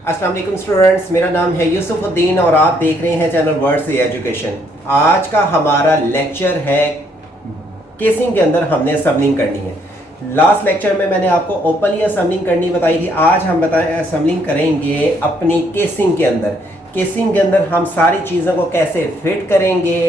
अस्सलाम वालेकुम स्टूडेंट्स, मेरा नाम है यूसुफुद्दीन और आप देख रहे हैं चैनल वर्ड से एजुकेशन। आज का हमारा लेक्चर है केसिंग के अंदर हमने असम्बलिंग करनी है। लास्ट लेक्चर में मैंने आपको ओपनली असम्बलिंग करनी बताई थी। आज हम असम्बलिंग करेंगे अपनी केसिंग के अंदर। केसिंग के अंदर हम सारी चीज़ों को कैसे फिट करेंगे,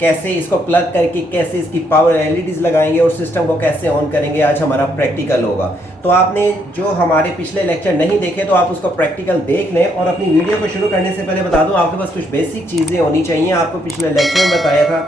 कैसे इसको प्लग करके कैसे इसकी पावर एलईडीज लगाएंगे और सिस्टम को कैसे ऑन करेंगे। आज हमारा प्रैक्टिकल होगा। तो आपने जो हमारे पिछले लेक्चर नहीं देखे तो आप उसको प्रैक्टिकल देख लें। और अपनी वीडियो को शुरू करने से पहले बता दूं, आपके पास कुछ बेसिक चीज़ें होनी चाहिए। आपको पिछले लेक्चर में बताया था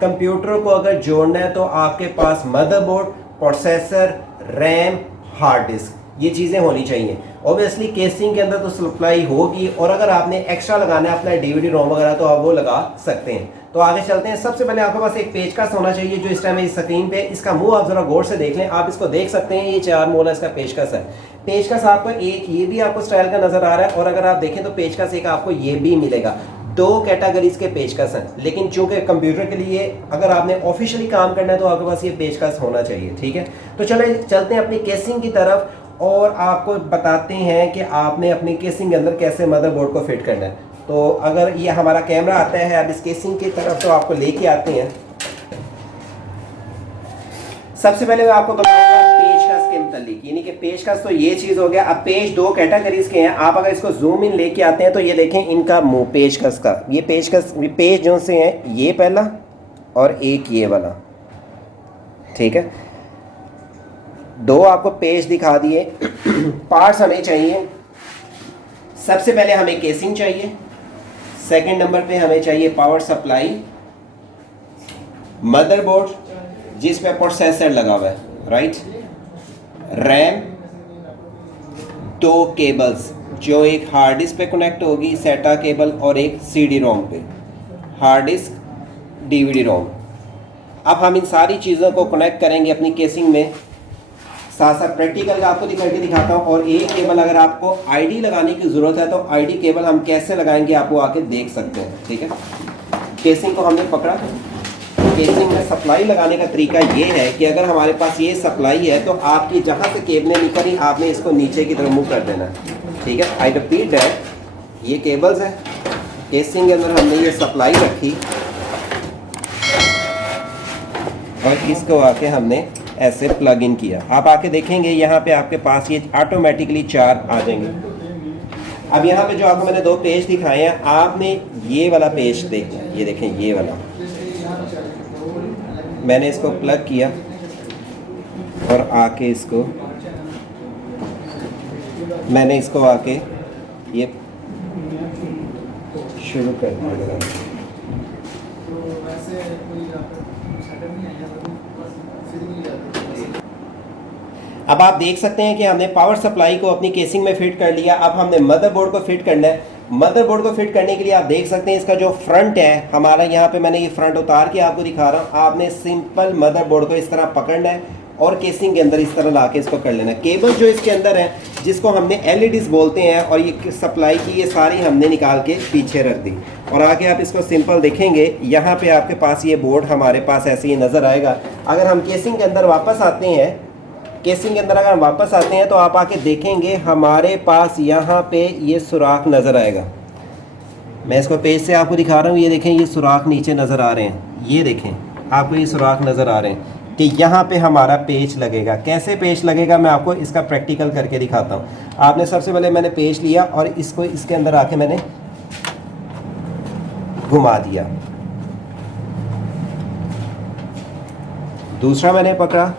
कंप्यूटर को अगर जोड़ना है तो आपके पास motherboard, processor, RAM, hard disk, ये चीज़ें होनी चाहिए। ऑब्वियसली केसिंग के अंदर तो सप्लाई होगी और अगर आपने एक्स्ट्रा लगाना है अपना डीवीडी रोम वगैरह तो आप वो लगा सकते हैं। तो आगे चलते हैं। सबसे पहले आपके पास एक पेचकस होना चाहिए जो इस टाइम इस स्क्रीन पे, इसका मुंह आप जरा गौर से देख लें। आप इसको देख सकते हैं, ये 4 मोला इसका पेचकस है। पेचकस आपको एक ये भी आपको स्टाइल का नजर आ रहा है और अगर आप देखें तो पेचकस एक आपको ये भी मिलेगा। 2 कैटेगरीज के पेचकस हैं, लेकिन चूंकि कंप्यूटर के लिए अगर आपने ऑफिशियली काम करना है तो आपके पास ये पेचकस होना चाहिए। ठीक है, तो चले चलते हैं अपनी केसिंग की तरफ और आपको बताते हैं कि आपने अपनी केसिंग के अंदर कैसे मदरबोर्ड को फिट करना है। तो अगर ये हमारा कैमरा आता है अब इस केसिंग की तरफ तो आपको लेके आते हैं। सबसे पहले मैं आपको बताऊंगा पेचकस के मुतालिक, यानी कि पेचकस तो ये चीज़ हो गया। अब पेच 2 कैटेगरीज के हैं। आप अगर इसको जूम इन लेके आते हैं तो ये देखें इनका मुंह पेचकस का, ये पेचकस पेच जो से हैं ये पहला और एक ये वाला। ठीक है, 2 आपको पेज दिखा दिए। पार्ट्स हमें चाहिए। सबसे पहले हमें केसिंग चाहिए, सेकंड नंबर पे हमें चाहिए पावर सप्लाई, मदरबोर्ड जिस पे प्रोसेसर लगा हुआ है, राइट, रैम, 2 केबल्स जो एक हार्ड डिस्क पे कनेक्ट होगी, सेटा केबल, और एक सीडी रोम पे, हार्ड डिस्क, डीवीडी रोम। अब हम इन सारी चीज़ों को कनेक्ट करेंगे अपनी केसिंग में। साथ साथ प्रैक्टिकल का आपको करके दिखाता हूँ। और एक केबल अगर आपको आईडी लगाने की ज़रूरत है तो आईडी केबल हम कैसे लगाएंगे आपको आके देख सकते हैं। ठीक है, केसिंग को हमने पकड़ा। केसिंग में सप्लाई लगाने का तरीका ये है कि अगर हमारे पास ये सप्लाई है तो आपकी जहाँ से केबलें निकली आपने इसको नीचे की तरफ मूव कर देना है। ठीक है, आई रिपीट दैट, ये केबल्स है, केसिंग के अंदर हमने ये सप्लाई रखी और इसको आके हमने ऐसे प्लग इन किया। आप आके देखेंगे यहाँ पे आपके पास ये ऑटोमेटिकली 4 आ जाएंगे। अब यहाँ पे जो आपको मैंने 2 पेज दिखाए हैं, आपने ये वाला पेज देखना है। ये देखें, ये वाला मैंने इसको प्लग किया और आके इसको मैंने इसको आके ये शुरू कर दिया। अब आप देख सकते हैं कि हमने पावर सप्लाई को अपनी केसिंग में फिट कर लिया। अब हमने मदरबोर्ड को फिट करना है। मदरबोर्ड को फिट करने के लिए आप देख सकते हैं इसका जो फ्रंट है हमारा, यहाँ पे मैंने ये फ्रंट उतार के आपको दिखा रहा हूँ। आपने सिंपल मदरबोर्ड को इस तरह पकड़ना है और केसिंग के अंदर इस तरह ला के इसको कर लेना है। केबल जो इसके अंदर है जिसको हमने एलईडीज बोलते हैं और ये सप्लाई की, ये सारी हमने निकाल के पीछे रख दी। और आगे आप इसको सिंपल देखेंगे, यहाँ पे आपके पास ये बोर्ड हमारे पास ऐसे ही नज़र आएगा। अगर हम केसिंग के अंदर वापस आते हैं, केसिंग के अंदर अगर हम वापस आते हैं तो आप आके देखेंगे हमारे पास यहाँ पे ये सुराख नज़र आएगा। मैं इसको पेज से आपको दिखा रहा हूँ। ये देखें, ये सुराख नीचे नज़र आ रहे हैं। ये देखें, आपको ये सुराख नज़र आ रहे हैं कि यहाँ पे हमारा पेज लगेगा। कैसे पेज लगेगा मैं आपको इसका प्रैक्टिकल करके दिखाता हूँ। आपने सबसे पहले मैंने पेज लिया और इसको इसके अंदर आके मैंने घुमा दिया। दूसरा मैंने पकड़ा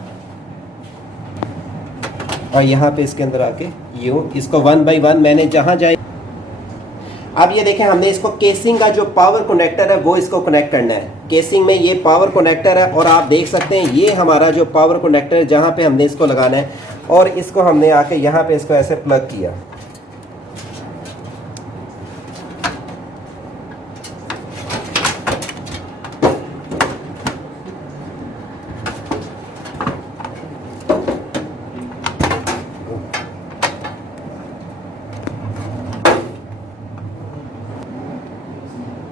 और यहाँ पे इसके अंदर आके यूँ इसको 1 बाई 1 मैंने जहाँ जाए। अब ये देखें, हमने इसको केसिंग का जो पावर कनेक्टर है वो इसको कनेक्ट करना है। केसिंग में ये पावर कनेक्टर है और आप देख सकते हैं ये हमारा जो पावर कनेक्टर है जहाँ पे हमने इसको लगाना है और इसको हमने आके यहाँ पे इसको ऐसे प्लग किया।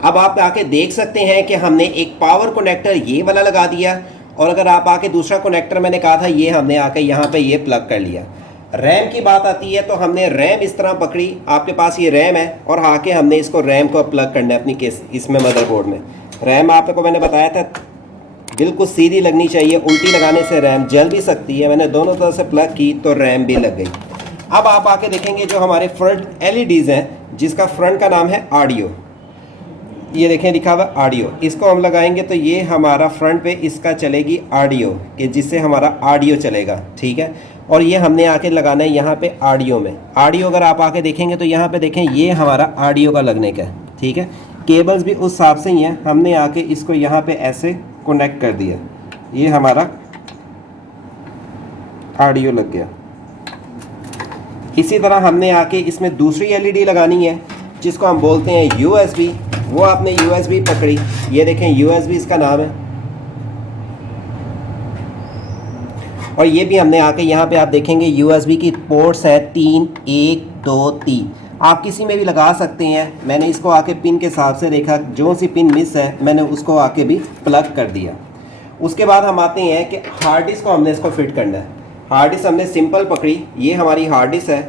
अब आप आके देख सकते हैं कि हमने एक पावर कनेक्टर ये वाला लगा दिया और अगर आप आके दूसरा कनेक्टर मैंने कहा था ये हमने आके यहाँ पे ये प्लग कर लिया। रैम की बात आती है तो हमने रैम इस तरह पकड़ी, आपके पास ये रैम है और आके हमने इसको रैम को प्लग करना है अपनी केस इसमें मदरबोर्ड में। रैम आपको मैंने बताया था बिल्कुल सीधी लगनी चाहिए, उल्टी लगाने से रैम जल भी सकती है। मैंने दोनों तरफ से प्लग की तो रैम भी लग गई। अब आप आके देखेंगे जो हमारे फ्रंट एलईडीज हैं जिसका फ्रंट का नाम है ऑडियो, ये देखें लिखा हुआ ऑडियो, इसको हम लगाएंगे तो ये हमारा फ्रंट पे इसका चलेगी ऑडियो कि जिससे हमारा ऑडियो चलेगा, ठीक है। और ये हमने आके लगाना है यहाँ पे ऑडियो में। ऑडियो अगर आप आके देखेंगे तो यहाँ पे देखें ये हमारा ऑडियो का लगने का है, ठीक है। केबल्स भी उस हिसाब से ही हैं, हमने आके इसको यहाँ पे ऐसे कनेक्ट कर दिया, ये हमारा ऑडियो लग गया। इसी तरह हमने आके इसमें दूसरी एलईडी लगानी है जिसको हम बोलते हैं यूएसबी। वो आपने यूएसबी पकड़ी, ये देखें यूएसबी इसका नाम है। और ये भी हमने आके यहाँ पे आप देखेंगे यूएसबी की पोर्ट्स है 3, 1, 2, 3। आप किसी में भी लगा सकते हैं। मैंने इसको आके पिन के हिसाब से देखा, जो सी पिन मिस है मैंने उसको आके भी प्लग कर दिया। उसके बाद हम आते हैं कि हार्ड डिस्क को हमने इसको फिट करना है। हार्ड डिस्क हमने सिंपल पकड़ी, ये हमारी हार्ड डिस्क है,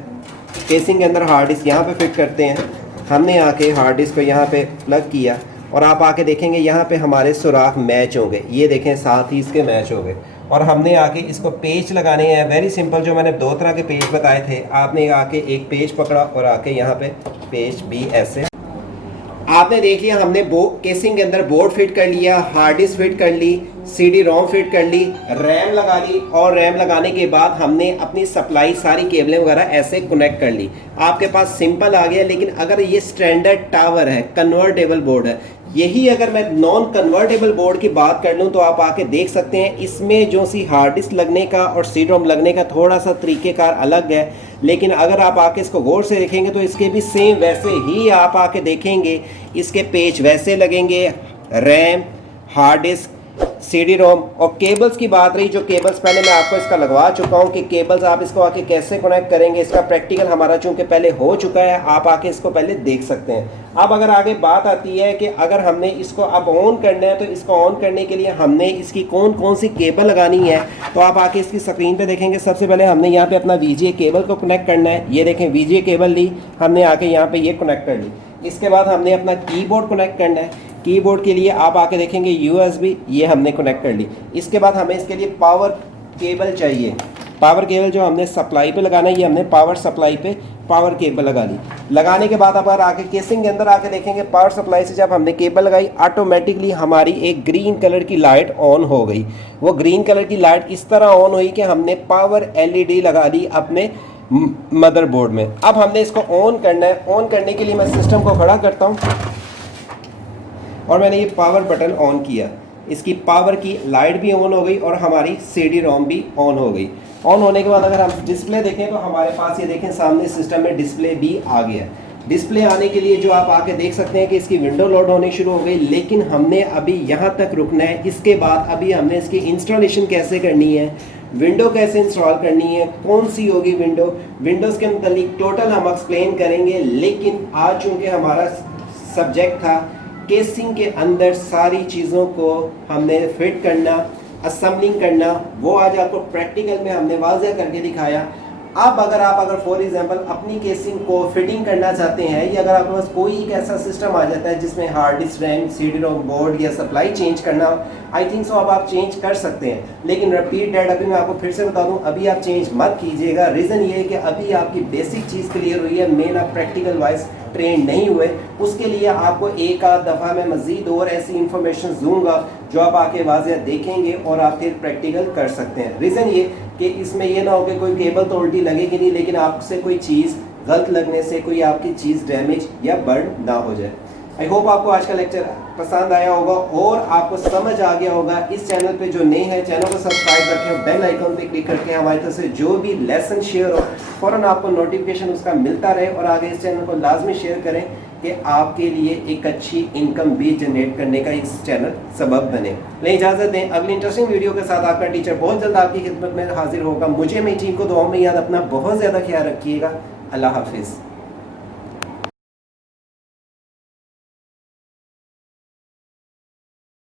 केसिंग के अंदर हार्ड डिस्क यहाँ पे फिट करते हैं। हमने आके हार्ड डिस्क को यहाँ पे प्लग किया और आप आके देखेंगे यहाँ पे हमारे सुराख मैच होंगे, ये देखें साथ ही इसके मैच हो गए। और हमने आके इसको पेज लगाने हैं, वेरी सिंपल, जो मैंने 2 तरह के पेज बताए थे। आपने आके एक पेज पकड़ा और आके यहाँ पे पेज भी ऐसे आपने देख लिया। हमने केसिंग के अंदर बोर्ड फिट कर लिया, हार्ड डिस्क फिट कर ली, सीडी रोम फिट कर ली, रैम लगा ली। और रैम लगाने के बाद हमने अपनी सप्लाई सारी केबलें वगैरह ऐसे कनेक्ट कर ली। आपके पास सिंपल आ गया। लेकिन अगर ये स्टैंडर्ड टावर है, कन्वर्टेबल बोर्ड है, यही अगर मैं नॉन कन्वर्टेबल बोर्ड की बात कर लूँ तो आप आके देख सकते हैं इसमें जो सी हार्ड डिस्क लगने का और सी रोम लगने का थोड़ा सा तरीक़ेकार अलग है। लेकिन अगर आप आके इसको गौर से देखेंगे तो इसके भी सेम वैसे ही आप आके देखेंगे, इसके पेज वैसे लगेंगे। RAM, hard disc, CD ROM. और केबल्स की बात रही, जो केबल्स पहले मैं आपको इसका लगवा चुका हूँ कि केबल्स आप इसको आके कैसे कनेक्ट करेंगे, इसका प्रैक्टिकल हमारा चूंकि पहले हो चुका है, आप आके इसको पहले देख सकते हैं। अब अगर आगे बात आती है कि अगर हमने इसको अब ऑन करना है तो इसको ऑन करने के लिए हमने इसकी कौन कौन सी केबल लगानी है, तो आप आके इसकी स्क्रीन पे देखेंगे। सबसे पहले हमने यहाँ पे अपना VGA केबल को कनेक्ट करना है। ये देखें VGA केबल ली हमने, आके यहाँ पे ये कनेक्ट कर ली। इसके बाद हमने अपना कीबोर्ड कनेक्ट करना है। कीबोर्ड के लिए आप आके देखेंगे यूएसबी, ये हमने कनेक्ट कर ली। इसके बाद हमें इसके लिए पावर केबल चाहिए। पावर केबल जो हमने सप्लाई पे लगाना है, ये हमने पावर सप्लाई पे पावर केबल लगा ली। लगाने के बाद अगर आके केसिंग के अंदर आके देखेंगे, पावर सप्लाई से जब हमने केबल लगाई, ऑटोमेटिकली हमारी एक ग्रीन कलर की लाइट ऑन हो गई। वो ग्रीन कलर की लाइट इस तरह ऑन हुई कि हमने पावर एलईडी लगा दी अपने मदरबोर्ड में। अब हमने इसको ऑन करना है। ऑन करने के लिए मैं सिस्टम को खड़ा करता हूँ और मैंने ये पावर बटन ऑन किया। इसकी पावर की लाइट भी ऑन हो गई और हमारी सीडी रोम भी ऑन हो गई। ऑन होने के बाद अगर हम डिस्प्ले देखें तो हमारे पास ये देखें सामने सिस्टम में डिस्प्ले भी आ गया। डिस्प्ले आने के लिए जो आप आके देख सकते हैं कि इसकी विंडो लोड होनी शुरू हो गई। लेकिन हमने अभी यहाँ तक रुकना है। इसके बाद अभी हमने इसकी इंस्टॉलेशन कैसे करनी है, विंडो कैसे इंस्टॉल करनी है, कौन सी होगी विंडोज़ के मतलब टोटल हम एक्सप्लेन करेंगे। लेकिन आज चूँकि हमारा सब्जेक्ट था केसिंग के अंदर सारी चीज़ों को हमने फिट करना, असेंबलिंग करना, वो आज आपको प्रैक्टिकल में हमने वाज़ह करके दिखाया। अब अगर फॉर एग्जांपल अपनी केसिंग को फिटिंग करना चाहते हैं, या अगर आपके पास कोई एक ऐसा सिस्टम आ जाता है जिसमें hard disk, RAM, CD ROM, board या सप्लाई चेंज करना, आई थिंक सो अब आप चेंज कर सकते हैं। लेकिन रिपीट दैट, अभी मैं आपको फिर से बता दूं, अभी आप चेंज मत कीजिएगा। रीज़न ये है कि अभी आपकी बेसिक चीज़ क्लियर हुई है, मेन आप प्रैक्टिकल वाइज ट्रेन नहीं हुए। उसके लिए आपको एक आध दफ़ा मैं मज़ीद और ऐसी इंफॉर्मेशन दूंगा जो आप आके वाज़ह देखेंगे और आप फिर प्रैक्टिकल कर सकते हैं। रीज़न ये कि इसमें ये ना हो कि कोई केबल तो उल्टी लगेगी नहीं, लेकिन आपसे कोई चीज़ गलत लगने से कोई आपकी चीज़ डैमेज या बर्न ना हो जाए। आई होप आपको आज का लेक्चर पसंद आया होगा और आपको समझ आ गया होगा। इस चैनल पे जो नए हैं, चैनल को सब्सक्राइब रखें, बेल आइकन पे क्लिक करके हमारी तरफ से जो भी लेसन शेयर हो फ़ौरन आपको नोटिफिकेशन उसका मिलता रहे। और आगे इस चैनल को लाजमी शेयर करें कि आपके लिए एक अच्छी इनकम भी जनरेट करने का इस चैनल सबब बने। लेकिन इजाज़त दें, अगली इंटरेस्टिंग वीडियो के साथ आपका टीचर बहुत जल्द आपकी खिदमत में हाजिर होगा। मुझे मेरी टीम को दुआओं में याद, अपना बहुत ज़्यादा ख्याल रखिएगा। अल्लाह हाफिज़।